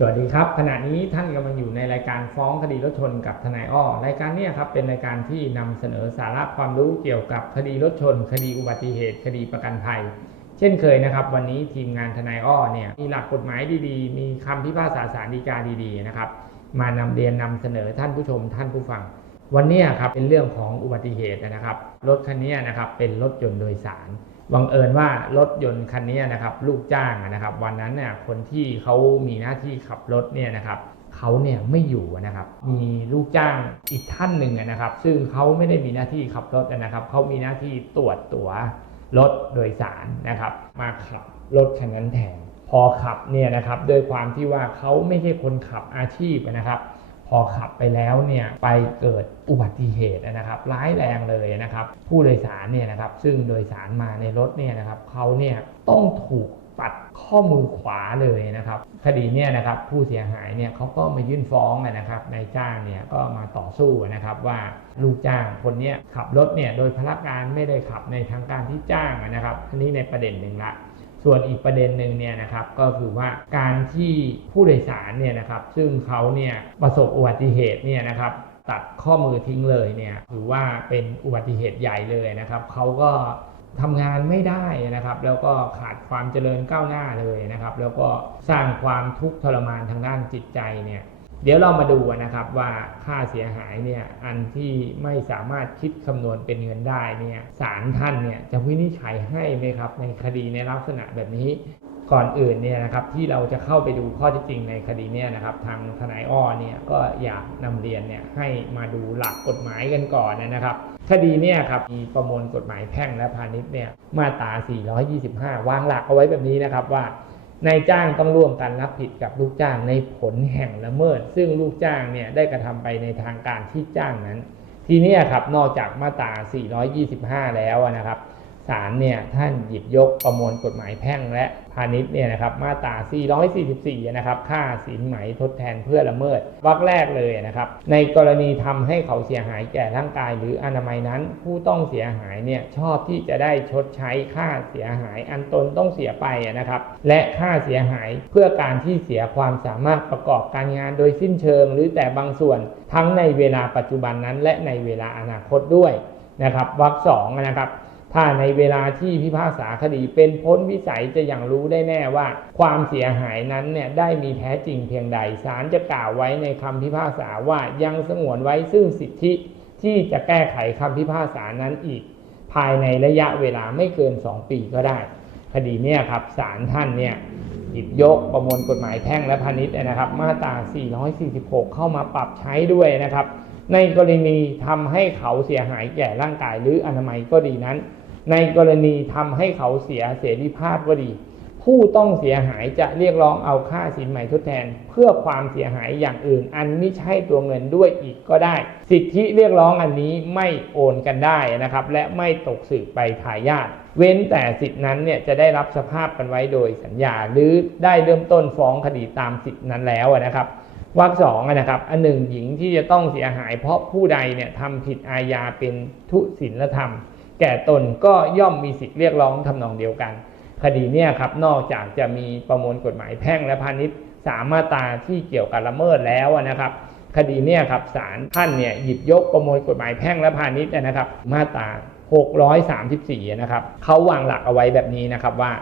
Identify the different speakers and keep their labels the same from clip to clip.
Speaker 1: สวัสดีครับ ขณะนี้ท่านกำลังอยู่ในรายการฟ้องคดีรถชนกับทนายอ้อรายการนี้ครับเป็นรายการที่นำเสนอสาระความรู้เกี่ยวกับคดีรถชน คดีอุบัติเหตุ คดีประกันภัย เช่นเคยนะครับ วันนี้ทีมงานทนายอ้อเนี่ยมีหลักกฎหมายดีๆ มีคำพิพากษาสารดีกาดีๆนะครับมานำเรียนนำเสนอท่านผู้ชมท่านผู้ฟัง วันนี้ครับเป็นเรื่องของอุบัติเหตุนะครับรถคันนี้นะครับเป็นรถยนต์โดยสาร บังเอิญว่ารถยนต์คันนี้นะครับลูกจ้างนะครับ วันนั้นเนี่ยคนที่เขามีหน้าที่ขับรถเนี่ยนะครับเขาเนี่ยไม่อยู่นะครับ มีลูกจ้างอีกท่านหนึ่งนะครับ ซึ่งเขาไม่ได้มีหน้าที่ขับรถนะครับเขามีหน้าที่ตรวจตั๋วรถโดยสารนะครับ มาขับรถคันนั้นแทนพอขับเนี่ยนะครับโดยความที่ว่าเขาไม่ใช่คนขับอาชีพนะครับ พอขับไปแล้วเนี่ยไปเกิดอุบัติเหตุนะครับร้ายแรงเลยนะครับ ผู้โดยสารเนี่ยนะครับซึ่งโดยสารมาในรถเนี่ยนะครับเขาเนี่ยต้องถูกตัดข้อมือขวาเลยนะครับ คดีเนี่ยนะครับผู้เสียหายเนี่ยเขาก็มายื่นฟ้องนะครับนายจ้างเนี่ยก็มาต่อสู้นะครับว่าลูกจ้างคนเนี้ยขับรถเนี่ยโดยพนักงานไม่ได้ขับในทางการที่จ้างนะครับ อันนี้ในประเด็นหนึ่งละ ส่วนอีกประเด็นหนึ่งเนี่ยนะครับก็คือว่าการที่ผู้โดยสารเนี่ยนะครับซึ่งเขาเนี่ยประสบอุบัติเหตุเนี่ยนะครับตัดข้อมือทิ้งเลยเนี่ยถือว่าเป็นอุบัติเหตุใหญ่เลยนะครับเขาก็ทำงานไม่ได้นะครับ แล้วก็ขาดความเจริญก้าวหน้าเลยนะครับ แล้วก็สร้างความทุกข์ทรมานทางด้านจิตใจเนี่ย เดี๋ยวเรามาดูนะครับว่าค่าเสียหายเนี่ยอันที่ไม่สามารถคิดคำนวณเป็นเงินได้เนี่ยศาลท่านเนี่ยจะวินิจฉัยให้ไหมครับในคดีในลักษณะแบบนี้ก่อนอื่นเนี่ยนะครับที่เราจะเข้าไปดูข้อที่จริงในคดีเนี่ยนะครับทางทนายอ้อเนี่ยก็อยากนำเรียนเนี่ยให้มาดูหลักกฎหมายกันก่อนนะครับ คดีเนี่ยครับมีประมวลกฎหมายแพ่งและพาณิชย์เนี่ยมาตรา 425 วางหลักเอาไว้แบบนี้นะครับว่า นายจ้างต้องร่วมกันรับผิดกับลูกจ้างในผลแห่งละเมิด ซึ่งลูกจ้างเนี่ยได้กระทำไปในทางการที่จ้างนั้น ทีนี้ครับนอกจากมาตรา 425 แล้วนะครับศาลเนี่ยท่านหยิบยกประมวลกฎหมายแพ่งและาณิชย์เนี่ยนะครับมาตรา 444 นะครับค่าสินไหมทดแทนเพื่อละเมิดวรรคแรกเลยนะครับในกรณีทำให้เขาเสียหายแก่ร่างกายหรืออนามัยนั้น ผู้ต้องเสียหายเนี่ยชอบที่จะได้ชดใช้ค่าเสียหายอันตนต้องเสียไปนะครับ และค่าเสียหายเพื่อการที่เสียความสามารถประกอบการงานโดยสิ้นเชิง หรือแต่บางส่วนทั้งในเวลาปัจจุบันนั้น และในเวลาอนาคตด้วยนะครับวรรคสองนะครับ ถ้าในเวลาที่พิพากษาคดีเป็นพ้นวิสัยจะอย่างรู้ได้แน่ว่า ความเสียหายนั้นเนี่ยได้มีแท้จริงเพียงใดศาลจะกล่าวไว้ในคำพิพากษาว่ายังสงวนไว้ซึ่งสิทธิที่จะแก้ไขคำพิพากษานั้นอีก ภายในระยะเวลาไม่เกิน 2 ปีก็ได้ คดีเนี่ยครับศาลท่านเนี่ยหยิบยกประมวลกฎหมายแพ่งและพาณิชย์นะครับ มาตรา 446 เข้ามาปรับใช้ด้วยนะครับ ในกรณีทำให้เขาเสียหายแก่ร่างกายหรืออนามัยก็ดีนั้น ในกรณีทำให้เขาเสียเสรีภาพก็ดี ผู้ต้องเสียหายจะเรียกร้องเอาค่าสินใหม่ทดแทน เพื่อความเสียหายอย่างอื่น อันไม่ใช่ตัวเงินด้วยอีกก็ได้ สิทธิเรียกร้องอันนี้ไม่โอนกันได้นะครับ และไม่ตกสืบไปทายาทเว้นแต่สิทธินั้นเนี่ยจะได้รับสภาพกันไว้โดยสัญญาหรือได้เริ่มต้นฟ้องคดีตามสิทธินั้นแล้วนะครับวรรคสองนะครับ อันหนึ่งหญิงที่จะต้องเสียหายเพราะผู้ใดเนี่ยทำผิดอาญาเป็นทุศีลธรรม แก่ตนก็ย่อมมีสิทธิ์เรียกร้องทำนองเดียวกัน คดีเนี่ยครับนอกจากจะมีประมวลกฎหมายแพ่งและพาณิชย์สามมาตราที่เกี่ยวกับละเมิดแล้วนะครับ คดีเนี่ยครับศาลท่านเนี่ยหยิบยกประมวลกฎหมายแพ่งและพาณิชย์นะครับ มาตรา 634 นะครับเขาวางหลักเอาไว้แบบนี้นะครับว่า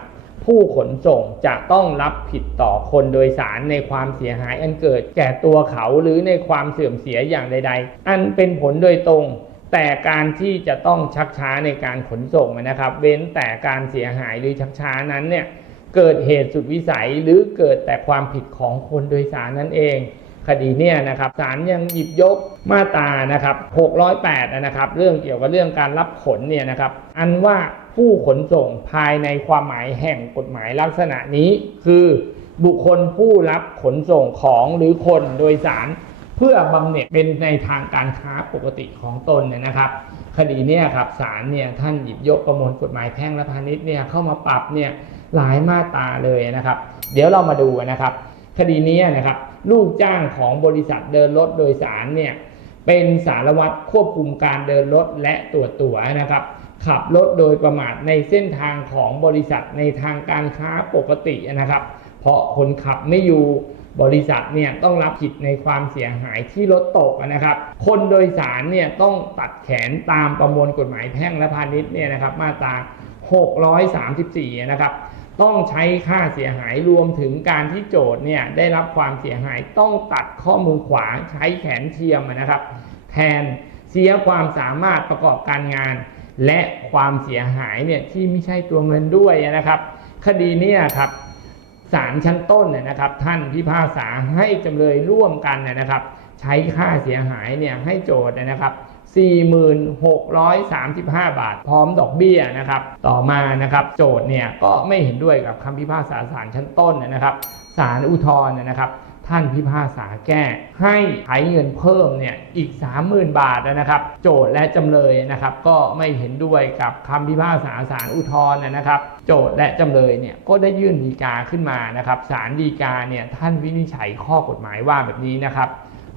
Speaker 1: ผู้ขนส่งจะต้องรับผิดต่อคนโดยสารในความเสียหายอันเกิด แก่ตัวเขาหรือในความเสื่อมเสียอย่างใด ๆ อันเป็นผลโดยตรง แต่การที่จะต้องชักช้าในการขนส่งนะครับ เว้นแต่การเสียหายหรือชักช้านั้นเนี่ยเกิดเหตุสุดวิสัยหรือเกิดแต่ความผิดของคนโดยสารนั่นเอง คดีเนี่ยนะครับศาลยังหยิบยกมาตรานะครับ608นะครับเรื่องเกี่ยวกับเรื่องการรับขนเนี่ยนะครับอันว่าผู้ขนส่งภายในความหมายแห่งกฎหมายลักษณะนี้ คือบุคคลผู้รับขนส่งของหรือคนโดยสาร เพื่อบำเหน็จเป็นในทางการค้าปกติของตนเนี่ยนะครับ คดีเนี่ยครับศาลเนี่ยท่านหยิบยกประมวลกฎหมายแพ่งและพาณิชย์เนี่ยเข้ามาปรับเนี่ยหลายมาตราเลยนะครับ เดี๋ยวเรามาดูนะครับ คดีนี้นะครับลูกจ้างของบริษัทเดินรถโดยสารเนี่ยเป็นสารวัตรควบคุมการเดินรถและตรวจตั๋วนะครับ ขับรถโดยประมาทในเส้นทางของบริษัทในทางการค้าปกตินะครับ เพราะคนขับไม่อยู่บริษัทเนี่ยต้องรับผิดในความเสียหายที่รถตกนะครับ คนโดยสารเนี่ยต้องตัดแขนตามประมวลกฎหมายแพ่งและพาณิชย์เนี่ยนะครับมาตรา 634 นะครับ ต้องใช้ค่าเสียหายรวมถึงการที่โจทย์เนี่ยได้รับความเสียหายต้องตัดข้อมือขวาใช้แขนเทียมนะครับ แทนเสียความสามารถประกอบการงาน และความเสียหายเนี่ยที่ไม่ใช่ตัวเงินด้วยนะครับ คดีนี้ครับ ศาลชั้นต้นเนี่ยนะครับ ท่านพิพากษาให้จำเลยร่วมกันเนี่ยนะครับ ใช้ค่าเสียหายเนี่ยให้โจทย์นะครับ 4635 บาท พร้อมดอกเบี้ยนะครับ ต่อมานะครับ โจทย์เนี่ยก็ไม่เห็นด้วยกับคำพิพากษาศาลชั้นต้นนะครับศาลอุทธรณ์นะครับ ท่านพิพากษาแก้ ให้ใช้เงินเพิ่มเนี่ยอีก 30,000 บาทนะครับ โจทย์และจำเลยนะครับ ก็ไม่เห็นด้วยกับคำพิพากษาศาลอุทธรณ์นะครับ โจทย์และจำเลยเนี่ยก็ได้ยื่นฎีกาขึ้นมานะครับศาลฎีกาเนี่ยท่านวินิจฉัยข้อกฎหมายว่าแบบนี้นะครับ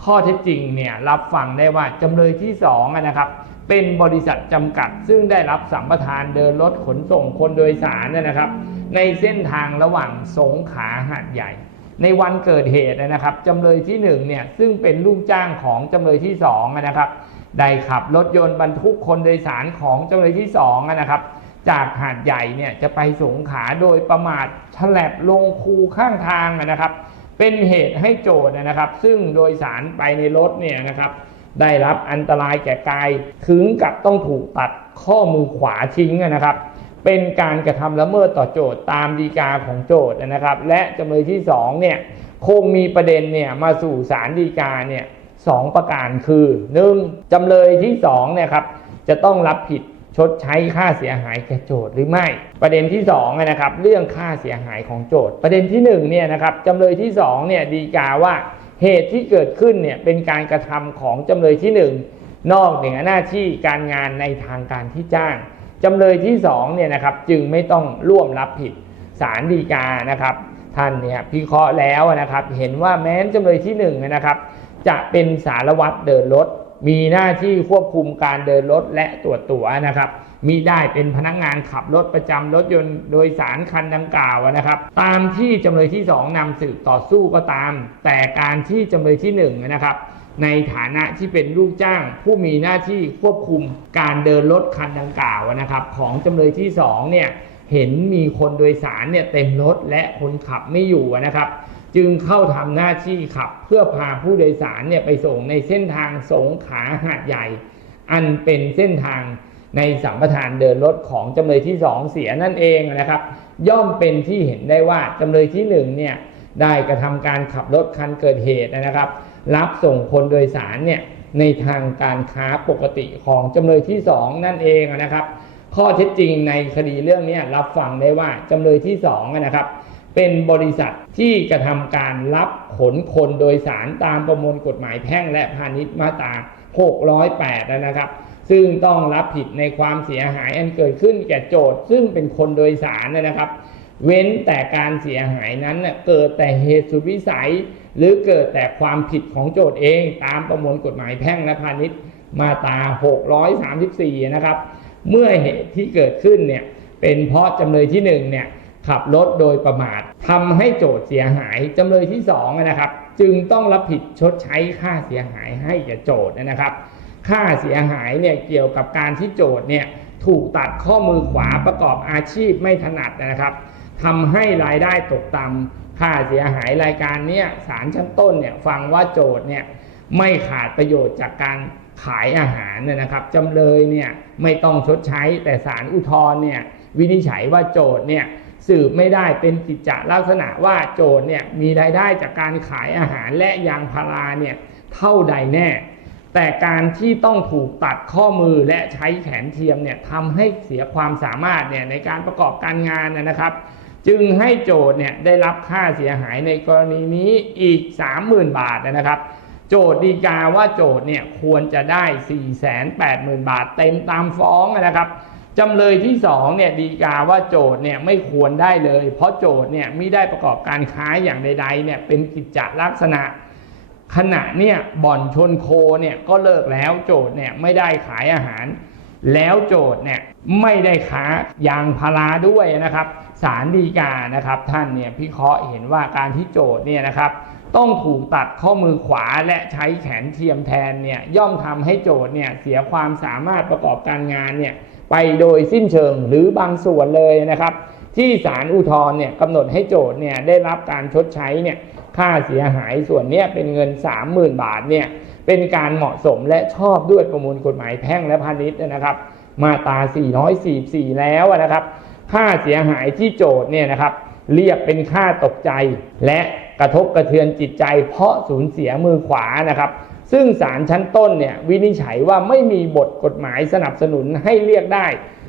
Speaker 1: ข้อเท็จจริงเนี่ยรับฟังได้ว่าจำเลยที่2อะนะครับเป็นบริษัทจำกัด ซึ่งได้รับสัมปทานเดินรถขนส่งคนโดยสารนะครับ ในเส้นทางระหว่างสงขาหาดใหญ่ ในวันเกิดเหตุนะครับจำเลยที่1เนี่ยซึ่งเป็นลูกจ้างของจำเลยที่2อะนะครับได้ขับรถยนต์บรรทุกคนโดยสารของจำเลยที่2อะนะครับจากหาดใหญ่เนี่ยจะไปสงขาโดยประมาทฉลับลงคูข้างทางนะครับ เป็นเหตุให้โจทย์นะครับ ซึ่งโดยสารไปในรถเนี่ยนะครับได้รับอันตรายแก่กายถึงกับต้องถูกตัดข้อมือขวาทิ้งนะครับ เป็นการกระทำละเมิดต่อโจทย์ตามดีกาของโจทย์นะครับ และจำเลยที่2เนี่ยคงมีประเด็นเนี่ยมาสู่ศาลฎีกาเนี่ยสองประการคือ 1. จำเลยที่2เนี่ยครับจะต้องรับผิดชดใช้ค่าเสียหายแก่โจทย์หรือไม่ ประเด็นที่2นะครับเรื่องค่าเสียหายของโจทย์ ประเด็นที่1เนี่ยนะครับจำเลยที่2เนี่ยดีกาว่าเหตุที่เกิดขึ้นเนี่ยเป็นการกระทำของจำเลยที่ 1 นอกเหนือหน้าที่การงานในทางการที่จ้าง จำเลยที่2เนี่ยนะครับจึงไม่ต้องร่วมรับผิดศาลฎีกานะครับ ท่านเนี่ยพิเคราะห์แล้วนะครับ เห็นว่าแม้นจำเลยที่1นะครับ จะเป็นสารวัตรเดินรถ มีหน้าที่ควบคุมการเดินรถและตรวจตั๋วนะครับมีได้เป็นพนักงานขับรถประจำรถยนต์โดยสารคันดังกล่าวนะครับ ตามที่จำเลยที่ 2นำสืบต่อสู้ก็ตาม แต่การที่จำเลยที่1นะครับ ในฐานะที่เป็นลูกจ้าง ผู้มีหน้าที่ควบคุมการเดินรถคันดังกล่าวนะครับ ของจำเลยที่2เนี่ยเห็นมีคนโดยสารเนี่ยเต็มรถและคนขับไม่อยู่นะครับ จึงเข้าทำหน้าที่ขับเพื่อพาผู้โดยสารเนี่ยไปส่งในเส้นทางสงขาหาดใหญ่ อันเป็นเส้นทางในสัมปทานเดินรถของจำเลยที่ 2 เสียนั่นเองนะครับ ย่อมเป็นที่เห็นได้ว่าจำเลยที่1เนี่ยได้กระทำการขับรถคันเกิดเหตุนะครับ รับส่งคนโดยสารเนี่ยในทางการค้าปกติของจำเลยที่ 2 นั่นเองนะครับ ข้อเท็จจริงในคดีเรื่องนี้รับฟังได้ว่าจำเลยที่2นะครับ เป็นบริษัทที่กระทำการรับขนคนโดยสารตามประมวลกฎหมายแพ่งและพาณิชย์มาตรา 608 นะครับ ซึ่งต้องรับผิดในความเสียหายอันเกิดขึ้นแก่โจทย์ ซึ่งเป็นคนโดยสารนะครับ เว้นแต่การเสียหายนั้นเน่ยเกิดแต่เหตุสุดวิสัย หรือเกิดแต่ความผิดของโจทย์เองตามประมวลกฎหมายแพ่งและพาณิชย์มาตรา 634 นะครับ เมื่อเหตุที่เกิดขึ้นเนี่ยเป็นเพราะจำเลยที่1เนี่ยขับรถโดยประมาททำให้โจทย์เสียหายจำเลยที่2นะครับ จึงต้องรับผิดชดใช้ค่าเสียหายให้แก่โจทย์นะครับ ค่าเสียหายเนี่ยเกี่ยวกับการที่โจทย์เนี่ยถูกตัดข้อมือขวาประกอบอาชีพไม่ถนัดนะครับทำให้รายได้ตกต่ำ ค่าเสียหายรายการเนี้ยศาลชั้นต้นเนี่ยฟังว่าโจทย์เนี่ยไม่ขาดประโยชน์จากการขายอาหารเนี่ยนะครับจำเลยเนี่ยไม่ต้องชดใช้แต่ศาลอุทธรณ์เนี่ยวินิจฉัยว่าโจทย์เนี่ยสืบไม่ได้เป็นกิจจลักษณะว่าโจทย์เนี่ยมีรายได้จากการขายอาหารและยางพาราเนี่ยเท่าใดแน่ แต่การที่ต้องถูกตัดข้อมือและใช้แขนเทียมเนี่ยทำให้เสียความสามารถเนี่ยในการประกอบการงานนะครับ จึงให้โจทย์เนี่ยได้รับค่าเสียหายในกรณีนี้อีก 30,000 บาทนะครับ โจทย์ดีกาว่าโจทย์เนี่ยควรจะได้ 480,000 บาทเต็มตามฟ้องนะครับจำเลยที่2เนี่ยดีกาว่าโจทย์เนี่ยไม่ควรได้เลย เพราะโจทย์เนี่ยไม่ได้ประกอบการค้าอย่างใดๆเนี่ยเป็นกิจจลักษณะ ขณะเนี่ยบ่อนชนโคเนี่ยก็เลิกแล้วโจทย์เนี่ยไม่ได้ขายอาหาร แล้วโจทย์เนี่ยไม่ได้ค้ายางพาราด้วยนะครับศาลฎีกานะครับท่านเนี่ยพิเคราะห์เห็นว่าการที่โจทย์เนี่ยนะครับต้องถูกตัดข้อมือขวาและใช้แขนเทียมแทนเนี่ยย่อมทำให้โจทย์เนี่ยเสียความสามารถประกอบการงานเนี่ยไปโดยสิ้นเชิงหรือบางส่วนเลยนะครับ ที่ศาลอุทธรณ์เนี่ยกำหนดให้โจทย์เนี่ยได้รับการชดใช้เนี่ย ค่าเสียหายส่วนนี้เป็นเงิน 30,000 บาทเนี่ยเป็นการเหมาะสมและชอบด้วยประมวลกฎหมายแพ่งและพาณิชย์นะครับ มาตรา 444 แล้วนะครับ ค่าเสียหายที่โจทย์เนี่ยนะครับเรียกเป็นค่าตกใจ และกระทบกระเทือนจิตใจ เพราะสูญเสียมือขวานะครับ ซึ่งศาลชั้นต้นเนี่ยวินิจฉัยว่าไม่มีบทกฎหมายสนับสนุนให้เรียกได้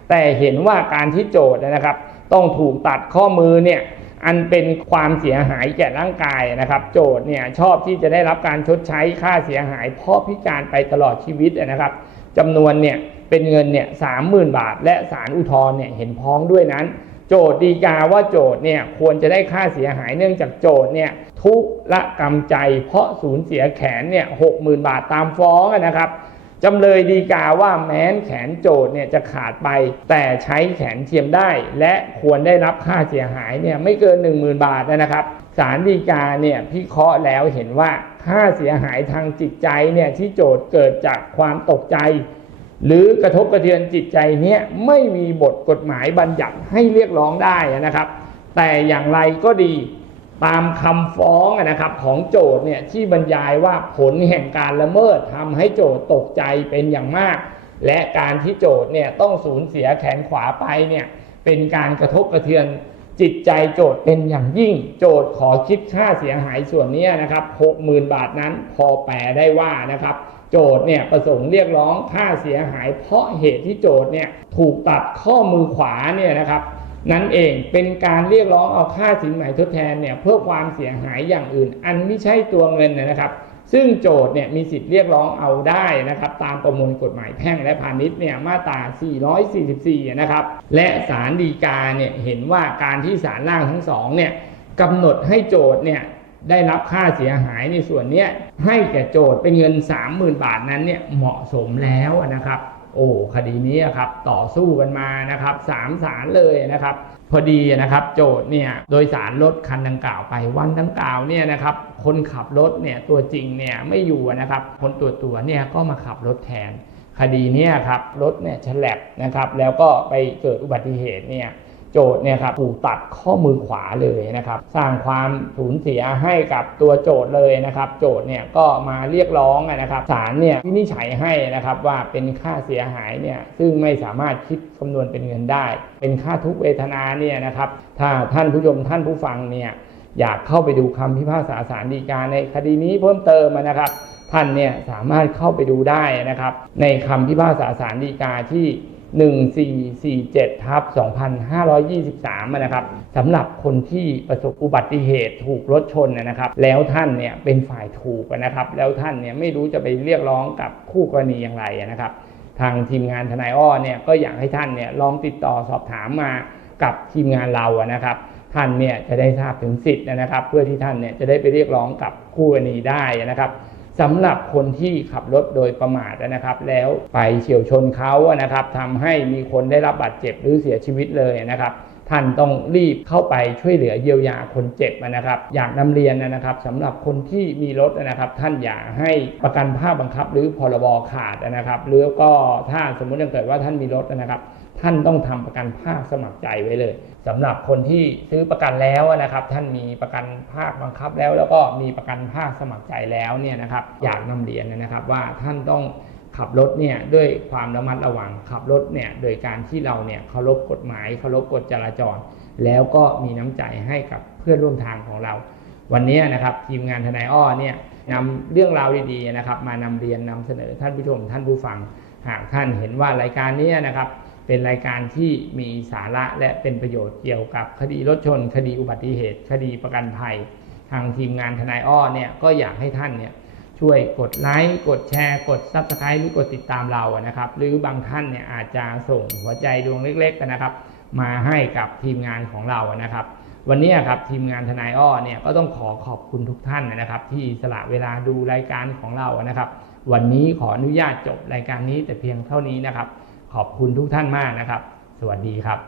Speaker 1: แต่เห็นว่าการที่โจทย์นะครับ ต้องถูกตัดข้อมือเนี่ย อันเป็นความเสียหายแก่ร่างกายนะครับ โจทย์เนี่ยชอบที่จะได้รับการชดใช้ค่าเสียหายเพราะพิการไปตลอดชีวิตนะครับจำนวนเนี่ยเป็นเงินเนี่ยสามหมื่นบาท และศาลอุทธรณ์เนี่ยเห็นพ้องด้วยนั้น โจทย์ดีกาว่าโจทย์เนี่ยควรจะได้ค่าเสียหายเนื่องจากโจทย์เนี่ยทุกละกรรมใจเพราะสูญเสียแขนเนี่ยหกหมื่นบาทตามฟ้องนะครับ จำเลยดีกาว่าแม้นแขนโจทเนี่ยจะขาดไป แต่ใช้แขนเทียมได้ และควรได้รับค่าเสียหายเนี่ยไม่เกิน 10,000 บาทนะครับศาลดีกาเนี่ยพิเคราะห์แล้วเห็นว่าค่าเสียหายทางจิตใจเนี่ยที่โจทย์เกิดจากความตกใจ หรือกระทบกระเทือนจิตใจเนี่ยไม่มีบทกฎหมายบัญญัติให้เรียกร้องได้นะครับ แต่อย่างไรก็ดี ตามคำฟ้องนะครับของโจทย์เนี่ยที่บรรยายว่าผลแห่งการละเมิดทำให้โจทย์ตกใจเป็นอย่างมาก และการที่โจทย์เนี่ยต้องสูญเสียแขนขวาไปเนี่ยเป็นการกระทบกระเทือนจิตใจโจทย์เป็นอย่างยิ่ง โจทย์ขอคิดค่าเสียหายส่วนนี้นะครับ60,000 บาทนั้นพอแปลได้ว่านะครับโจทย์เนี่ยประสงค์เรียกร้องค่าเสียหาย เพราะเหตุที่โจทย์เนี่ยถูกตัดข้อมือขวาเนี่ยนะครับ นั่นเองเป็นการเรียกร้องเอาค่าสินไหม่ทดแทนเนี่ยเพื่อความเสียหายอย่างอื่น อันไม่ใช่ตัวเงินนะครับ ซึ่งโจทย์เนี่ยมีสิทธิ์เรียกร้องเอาได้นะครับ ตามประมวลกฎหมายแพ่งและพาณิชย์เนี่ยมาตรา 444 นะครับ และศาลฎีกาเนี่ยเห็นว่าการที่ศาลล่างทั้งสองเนี่ยกำหนดให้โจทย์เนี่ยได้รับค่าเสียหายในส่วนเนี้ยให้แก่โจทย์เป็นเงิน 30,000 บาทนั้นเนี่ยเหมาะสมแล้วนะครับ โอ้คดีนี้ครับต่อสู้กันมานะครับสามศาลเลยนะครับ พอดีนะครับโจทย์เนี่ยโดยสารรถคันดังกล่าวไปวันดังกล่าวเนี่ยนะครับคนขับรถเนี่ยตัวจริงเนี่ยไม่อยู่นะครับคนตัวตัวเนี่ยก็มาขับรถแทน คดีนี้ครับรถเนี่ยฉลับนะครับ แล้วก็ไปเกิดอุบัติเหตุเนี่ย โจทย์เนี่ยครับถูกตัดข้อมือขวาเลยนะครับ สร้างความสูญเสียให้กับตัวโจทย์เลยนะครับ โจทย์เนี่ยก็มาเรียกร้องนะครับศาลเนี่ยวินิจฉัยให้นะครับว่าเป็นค่าเสียหายเนี่ยซึ่งไม่สามารถคิดคำนวณเป็นเงินได้ เป็นค่าทุกเวทนาเนี่ยนะครับ ถ้าท่านผู้ชมท่านผู้ฟังเนี่ยอยากเข้าไปดูคำพิพากษาศาลฎีกาในคดีนี้เพิ่มเติมนะครับท่านเนี่ยสามารถเข้าไปดูได้นะครับ ในคำพิพากษาศาลฎีกาที่ 1447ทับ2523นะครับสำหรับคนที่ประสบอุบัติเหตุถูกรถชนนะครับ แล้วท่านเนี่ยเป็นฝ่ายถูกนะครับ แล้วท่านเนี่ยไม่รู้จะไปเรียกร้องกับคู่กรณีอย่างไรนะครับ ทางทีมงานทนายอ้อเนี่ยก็อยากให้ท่านเนี่ยลองติดต่อสอบถามมากับทีมงานเราอะนะครับ ท่านเนี่ยจะได้ทราบถึงสิทธิ์นะครับ เพื่อที่ท่านเนี่ยจะได้ไปเรียกร้องกับคู่กรณีได้นะครับ สำหรับคนที่ขับรถโดยประมาทนะครับ แล้วไปเฉียวชนเขาอะนะครับทำให้มีคนได้รับบาดเจ็บหรือเสียชีวิตเลยนะครับท่านต้องรีบเข้าไปช่วยเหลือเยียวยาคนเจ็บนะครับ อยากนำเรียนนะครับสำหรับคนที่มีรถนะครับ ท่านอย่าให้ประกันภาคบังคับ หรือพรบขาดนะครับ หรือก็ถ้าสมมุติเกิดว่าท่านมีรถนะครับ ท่านต้องทำประกันภาคสมัครใจไว้เลยสำหรับคนที่ซื้อประกันแล้วนะครับ ท่านมีประกันภาคบังคับแล้ว แล้วก็มีประกันภาคสมัครใจแล้วเนี่ยนะครับ อยากนำเรียนนะครับว่าท่านต้องขับรถเนี่ยด้วยความระมัดระวังขับรถเนี่ยโดยการที่เราเนี่ยเคารพกฎหมายเคารพกฎจราจร แล้วก็มีน้ำใจให้กับเพื่อนร่วมทางของเรา วันนี้นะครับทีมงานทนายอ้อเนี่ยนำเรื่องราวดีๆนะครับ มานำเรียนนำเสนอท่านผู้ชมท่านผู้ฟังหากท่านเห็นว่ารายการนี้นะครับ เป็นรายการที่มีสาระและเป็นประโยชน์เกี่ยวกับคดีรถชน คดีอุบัติเหตุ คดีประกันภัย ทางทีมงานทนายอ้อเนี่ยก็อยากให้ท่านเนี่ยช่วยกดไลค์กดแชร์ กด Subscribe หรือกดติดตามเรานะครับ หรือบางท่านเนี่ยอาจจะส่งหัวใจดวงเล็กๆนะครับ มาให้กับทีมงานของเรานะครับ วันนี้ครับทีมงานทนายอ้อเนี่ยก็ต้องขอขอบคุณทุกท่านนะครับ ที่สละเวลาดูรายการของเรานะครับ วันนี้ขออนุญาตจบรายการนี้แต่เพียงเท่านี้นะครับ ขอบคุณทุกท่านมากนะครับ สวัสดีครับ